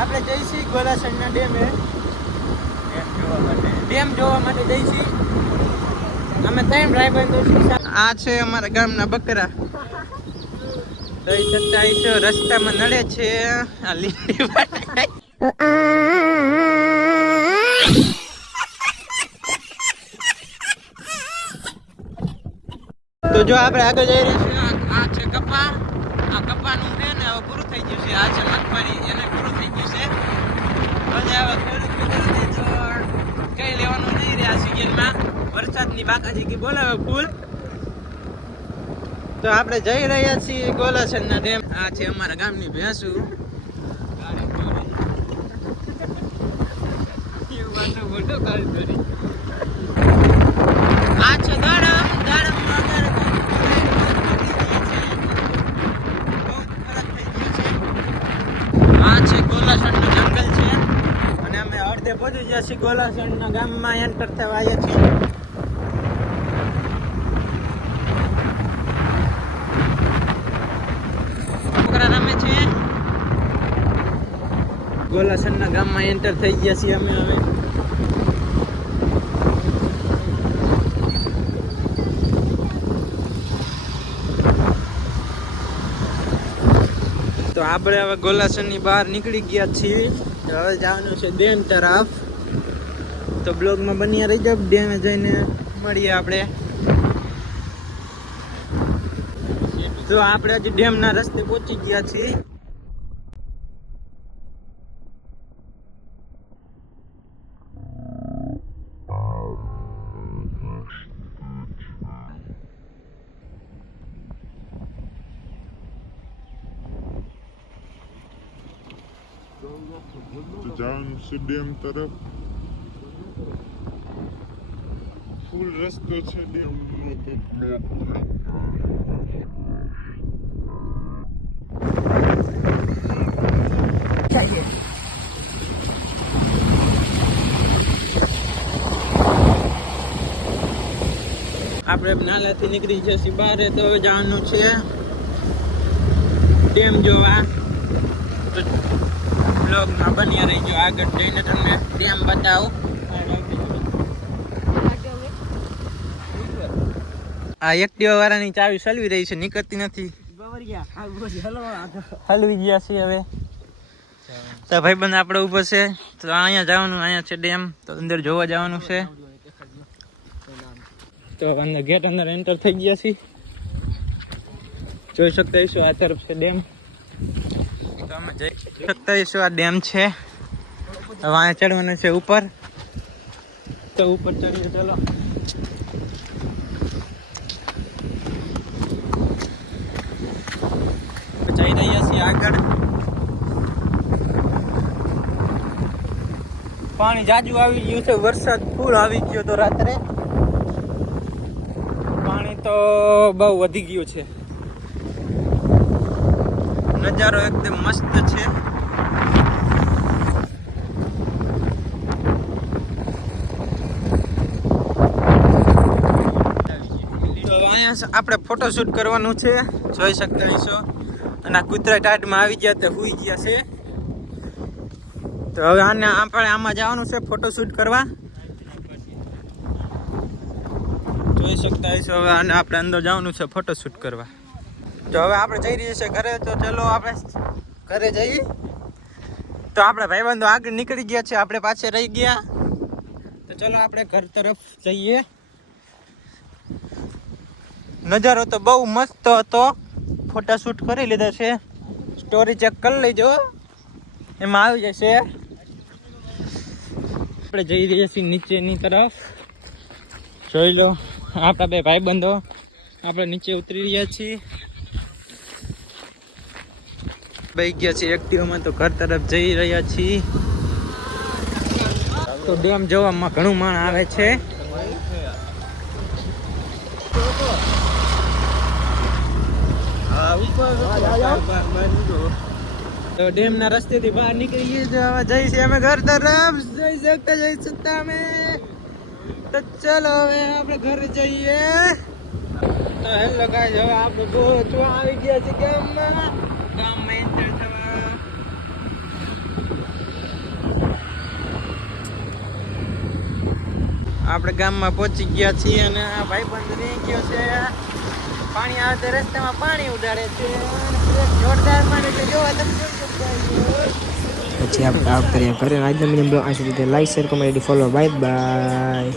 આપણે જઈશું ગોલાસણના ડેમે ડેમ જોવા માટે જઈશું. અમે 3 ભાઈબંધો છીએ. આ છે અમારા ગામના બકરા. દઈ છતાં રસ્તામાં નડે છે. આ લીલી તો જો આપણે આગળ જઈ રહ્યા છીએ. આ છે કપા. આ કપાનું છે ને હવે પૂરું થઈ ગયું છે. આ છે મગફળી, એને પૂરું થઈ ગયું છે. હવે ખેડૂત કઈ લેવાનું નહીં રહ્યા સિઝનમાં. વરસાદની બાકાજી કે બોલાવે ફૂલ. તો આપણે જઈ રહ્યા છીએ ગોલાસણના ડેમ. આ છે અમારા ગામની ભેંસુ. આ છે દાડમ. આ છે ગોલાસણનું જંગલ છે અને અમે અડધે પહોંચી ગયા છીએ. ગોલાસણના ગામમાં એન્ટર થવા આવ્યા છીએ. ગોલાસણના ગામમાં એન્ટર થઈ ગયા છીએ અમે હવે. તો આપણે હવે ગોલાસણની બહાર નીકળી ગયા છીએ. હવે જવાનું છે ડેમ તરફ. તો બ્લોગમાં બન્યા રહી જાવ. ડેમે જઈને મળીએ આપણે. તો આપણે હજી ડેમના રસ્તે પહોંચી ગયા છીએ. જવાનું છે ડેમ તરફ. ફૂલ રસ્તો છે ડેમ નો. તો આપણે નાલાથી નીકળી જશે બહાર. તો હવે જવાનું છે ડેમ જોવા. બ્લોગમાં બન્યા રહીજો. આગળ જઈને તમને ડેમ બતાવું. આ એક્ટિવા વાળાની ચાવી સલવી રહી છે, નીકળતી નથી. હલવી ગયા છે હવે. તો ભાઈબંધ આપણે ઉપર છે. તો અહીંયા જવાનું. અહીંયા છે ડેમ. તો અંદર જોવા જવાનું છે. તો અંદર ગેટ અંદર એન્ટર થઈ ગયા છીએ. જોઈ શકતા હશો આ તરફ છે ડેમ. તો અમે જઈ શકતા હશો આ ડેમ છે. હવે અહીંયા ચડવાનું છે ઉપર. તો ઉપર ચડીએ. ચલો જઈ રહ્યા છીએ આગળ. પાણી જાજુ આવી ગયું છે. વરસાદ ફૂલ આવી ગયો તો રાત્રે. પાણી તો બહુ વધી ગયું છે. નજારો એકદમ મસ્ત છે. તો અહીંયા આપણે ફોટોશૂટ કરવાનું છે. જોઈ શકતા હશો. અને આ કૂતરા ટાટમાં આવી ગયા. તે હુઈ ગયા છે. તો હવે આને આપણે આમાં જવાનું છે ફોટોશૂટ કરવા. જોઈ શકતા હશો. હવે આને આપણે અંદર જવાનું છે ફોટોશૂટ કરવા. તો હવે આપણે જઈ રહીએ છીએ ઘરે. તો ચલો આપણે ઘરે જઈએ. તો આપણે ભાઈબંધો આગળ નીકળી ગયા છે. આપણે પાછળ રહી ગયા. તો ચલો આપણે ઘર તરફ જઈએ. નજારો તો બહુ મસ્ત હતો. ફોટોશૂટ કરી લીધા છે. સ્ટોરી ચેક કરી લેજો, એમાં આવી જશે. આપણે જઈ રહ્યા છીએ નીચેની તરફ. જોઈ લો આપણા બે ભાઈબંધો. આપણે નીચે ઉતરી રહ્યા છીએ. બેસી ગયા છીએ એક્ટિવામાં. તો ઘર તરફ જઈ રહ્યા છીએ. તો ડેમ જોવામાં ઘણું માણ આવે છે. તો ડેમ ના રસ્તેથી બહાર નીકળીએ. જઈશું અમે ઘર તરફ. જઈ શકતા અમે. તો ચલો હવે આપણે ઘરે જઈએ. તો હેલો ગાઈસ, હવે આપણે આવી ગયા છે ગામમાં એન્ટર થવા. આપણે ગામમાં પહોંચી ગયા છીએ અને આ ભાઈબંધ રહી ગયો છે. પાણી આવે તો રસ્તામાં પાણી ઉડાડે છે અને જોરદાર પાણી છે. જોવા તમે પછી આપણે આવ કરીએ ઘરે. આજનો બ્લોગ આ સુધી like share comment follow. Bye bye.